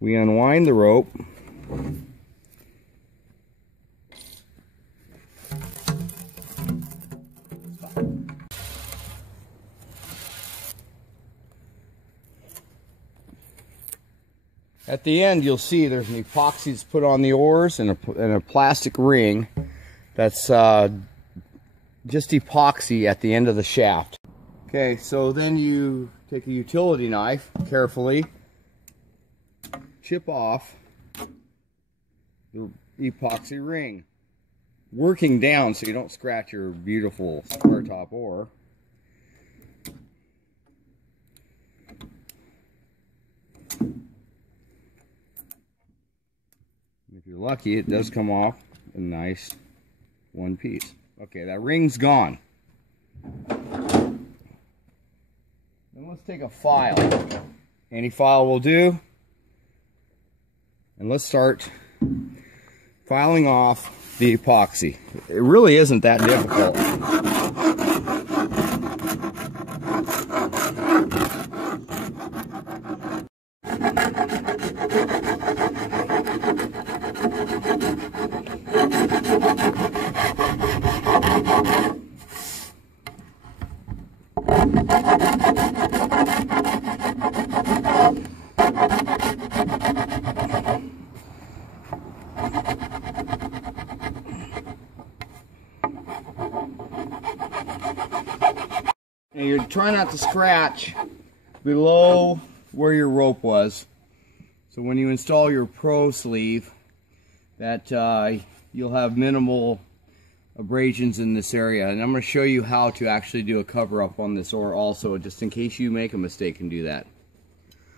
We unwind the rope. At the end, you'll see there's an epoxy that's put on the oars and a plastic ring that's just epoxy at the end of the shaft. Okay, so then you take a utility knife, carefully chip off the epoxy ring, working down so you don't scratch your beautiful square top oar. If you're lucky, it does come off a nice one piece. Okay, that ring's gone. Then let's take a file. Any file will do. And let's start filing off the epoxy. It really isn't that difficult. And you're trying not to scratch below where your rope was. So when you install your Pro sleeve, that you'll have minimal abrasions in this area. And I'm going to show you how to actually do a cover up on this oar also, just in case you make a mistake and do that.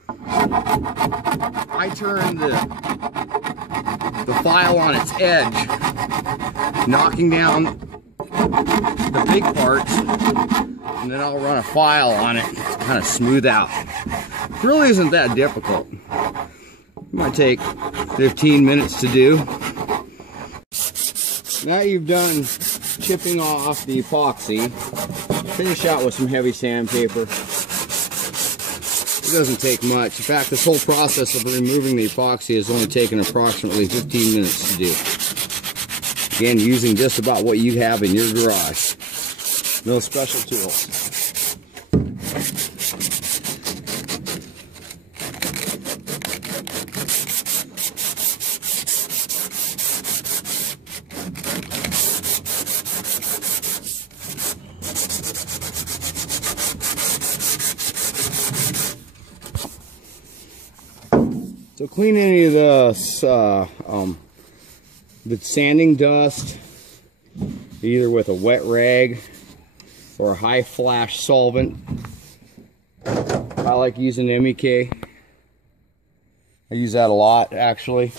I turn the file on its edge, knocking down the big parts, and then I'll run a file on it to kind of smooth out. It really isn't that difficult. It might take 15 minutes to do. Now you've done chipping off the epoxy, finish out with some heavy sandpaper. It doesn't take much. In fact, this whole process of removing the epoxy has only taken approximately 15 minutes to do. Again, using just about what you have in your garage. No special tools. So clean any of the sanding dust, either with a wet rag or a high flash solvent. I like using MEK. I use that a lot, actually.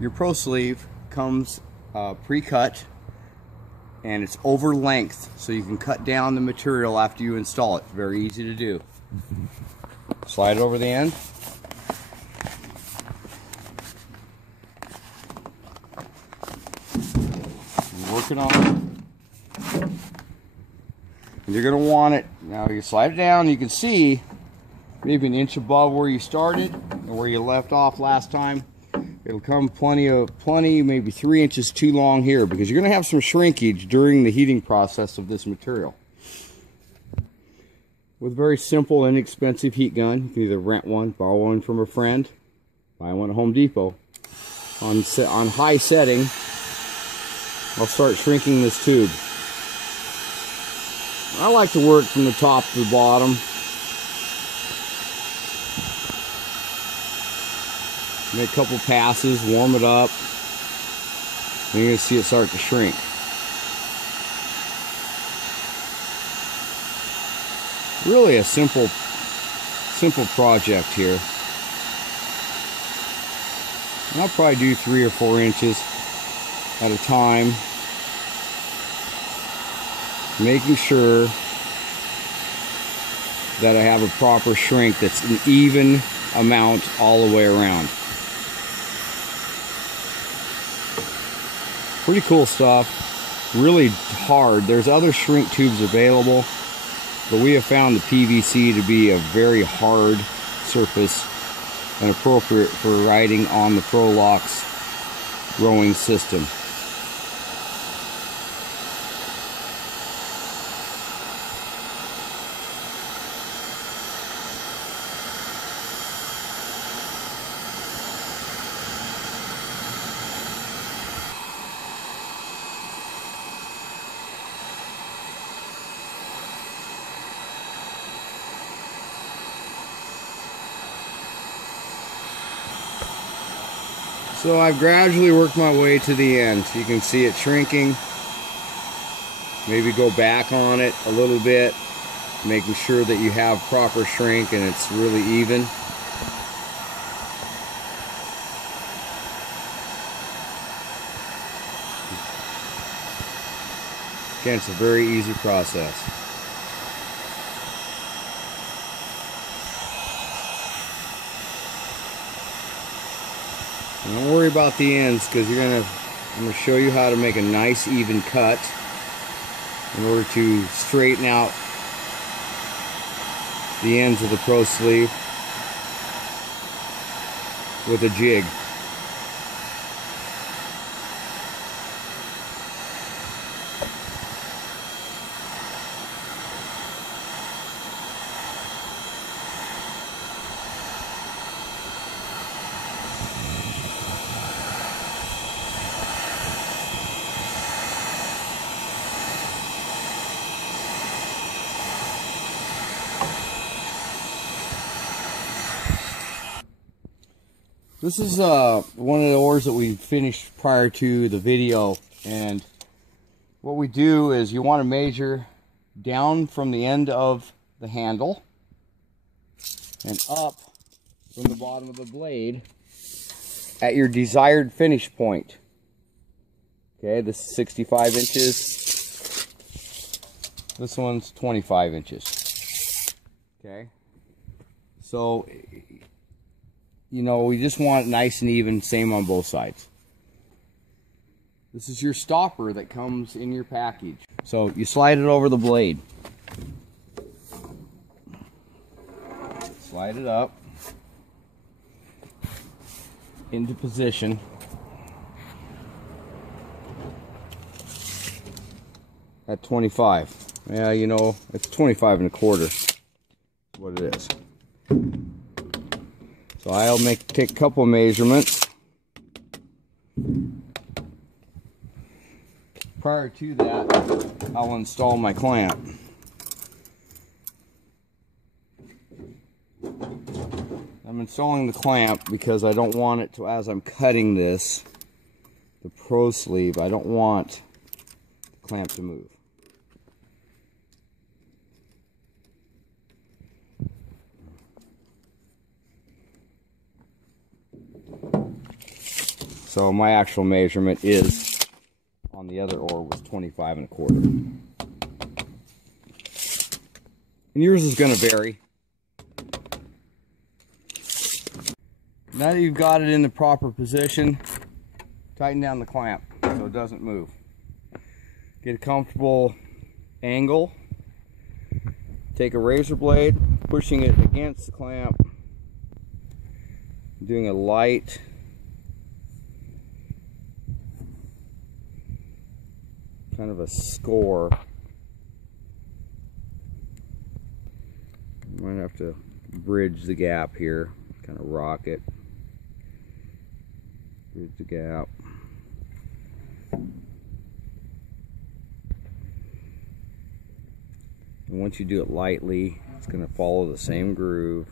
Your Pro sleeve comes pre-cut, and it's over length, so you can cut down the material after you install it. Very easy to do. Slide it over the end. Working on it. And you're going to want it, now you slide it down, you can see maybe an inch above where you started or where you left off last time. It'll come plenty, maybe 3 inches too long here, because you're going to have some shrinkage during the heating process of this material. With a very simple, inexpensive heat gun, you can either rent one, borrow one from a friend, buy one at Home Depot. On high setting, I'll start shrinking this tube. I like to work from the top to the bottom. Make a couple passes, warm it up, and you're going to see it start to shrink. Really a simple project here. And I'll probably do 3 or 4 inches at a time, making sure that I have a proper shrink that's an even amount all the way around. Pretty cool stuff. really hard. There's other shrink tubes available, but we have found the PVC to be a very hard surface and appropriate for riding on the PRO-LOKS rowing system. So I've gradually worked my way to the end. You can see it shrinking. Maybe go back on it a little bit, making sure that you have proper shrink and it's really even. Again, it's a very easy process. And don't worry about the ends, because I'm going to show you how to make a nice even cut in order to straighten out the ends of the Pro sleeve with a jig. This is one of the oars that we finished prior to the video, and what we do is you want to measure down from the end of the handle and up from the bottom of the blade at your desired finish point. Okay, this is 65 inches. This one's 25 inches. Okay, so you know, we just want it nice and even, same on both sides. This is your stopper that comes in your package. So you slide it over the blade. Slide it up into position. At 25. Yeah, you know, it's 25 1/4. That's what it is. So I'll take a couple of measurements. Prior to that, I'll install my clamp. I'm installing the clamp because I don't want it to, as I'm cutting this, the Pro sleeve, I don't want the clamp to move. So my actual measurement is, on the other oar, was 25 1/4. And yours is going to vary. Now that you've got it in the proper position, tighten down the clamp so it doesn't move. Get a comfortable angle. Take a razor blade, pushing it against the clamp, doing a light kind of a score. Might have to bridge the gap here, kind of rock it, bridge the gap. And once you do it lightly, it's going to follow the same groove.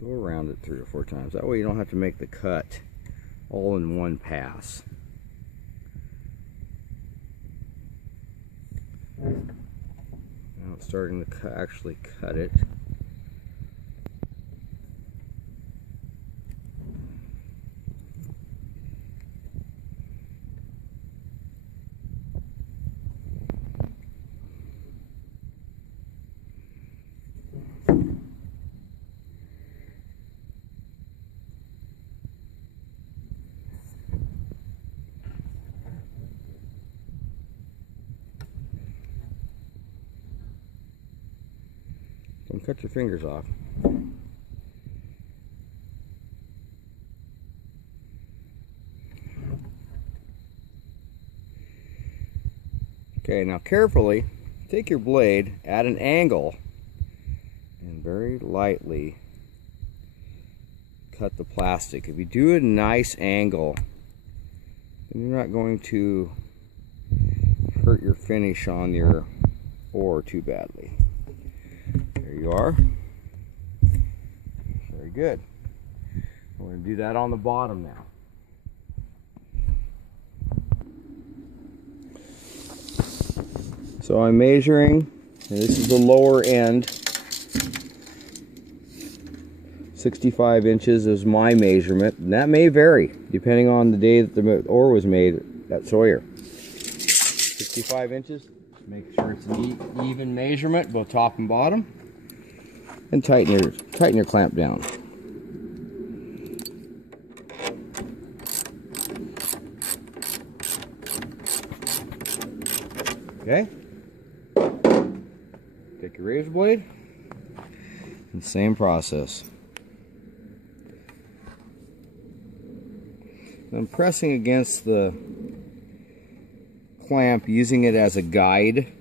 Go around it 3 or 4 times. That way you don't have to make the cut all in one pass. Now it's starting to actually cut it. Don't cut your fingers off. Okay, now carefully take your blade at an angle and very lightly cut the plastic. If you do a nice angle, then you're not going to hurt your finish on your oar too badly. There you are. Very good. We're going to do that on the bottom now. So I'm measuring, and this is the lower end. 65 inches is my measurement, and that may vary depending on the day that the oar was made at Sawyer. 65 inches, make sure it's an even measurement, both top and bottom, and tighten your clamp down. Okay. Take your razor blade, and same process. I'm pressing against the clamp, using it as a guide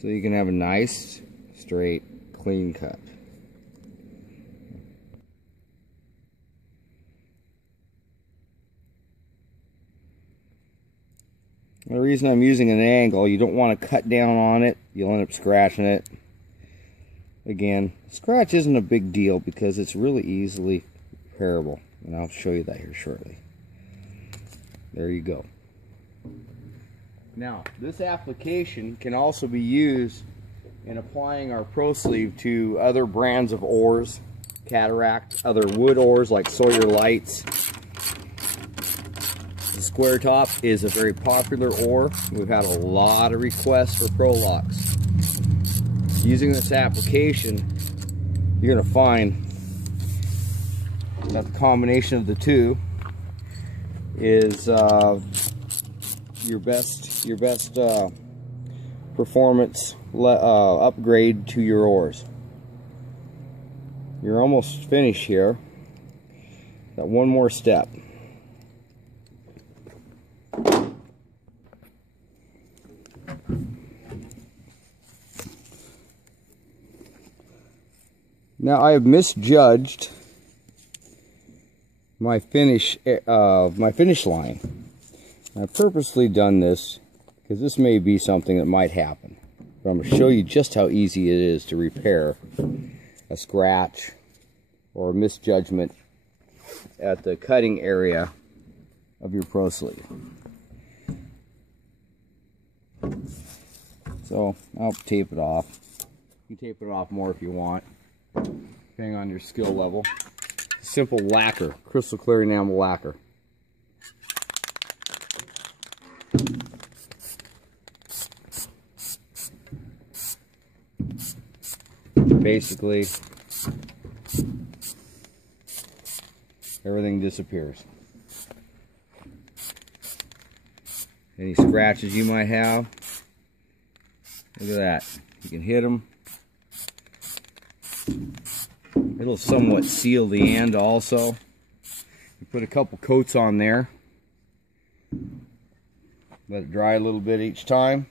so you can have a nice, straight, clean cut. The reason I'm using an angle, you don't want to cut down on it, you'll end up scratching it. Again, scratch isn't a big deal because it's really easily repairable, and I'll show you that here shortly. There you go. Now, this application can also be used in applying our Pro-Sleeve to other brands of oars, Cataract, other wood oars like Sawyer Lights. The Squaretop is a very popular oar. We've had a lot of requests for PRO-LOKS. Using this application, you're going to find that the combination of the two is your best performance upgrade to your oars. You're almost finished here. Got one more step. Now I have misjudged my finish line. I've purposely done this because this may be something that might happen. But I'm going to show you just how easy it is to repair a scratch or a misjudgment at the cutting area of your Pro-Sleeve. So I'll tape it off. You can tape it off more if you want, depending on your skill level. Simple lacquer, crystal clear enamel lacquer. Basically, everything disappears. Any scratches you might have, look at that. You can hit them. It'll somewhat seal the end also. You put a couple coats on there. Let it dry a little bit each time.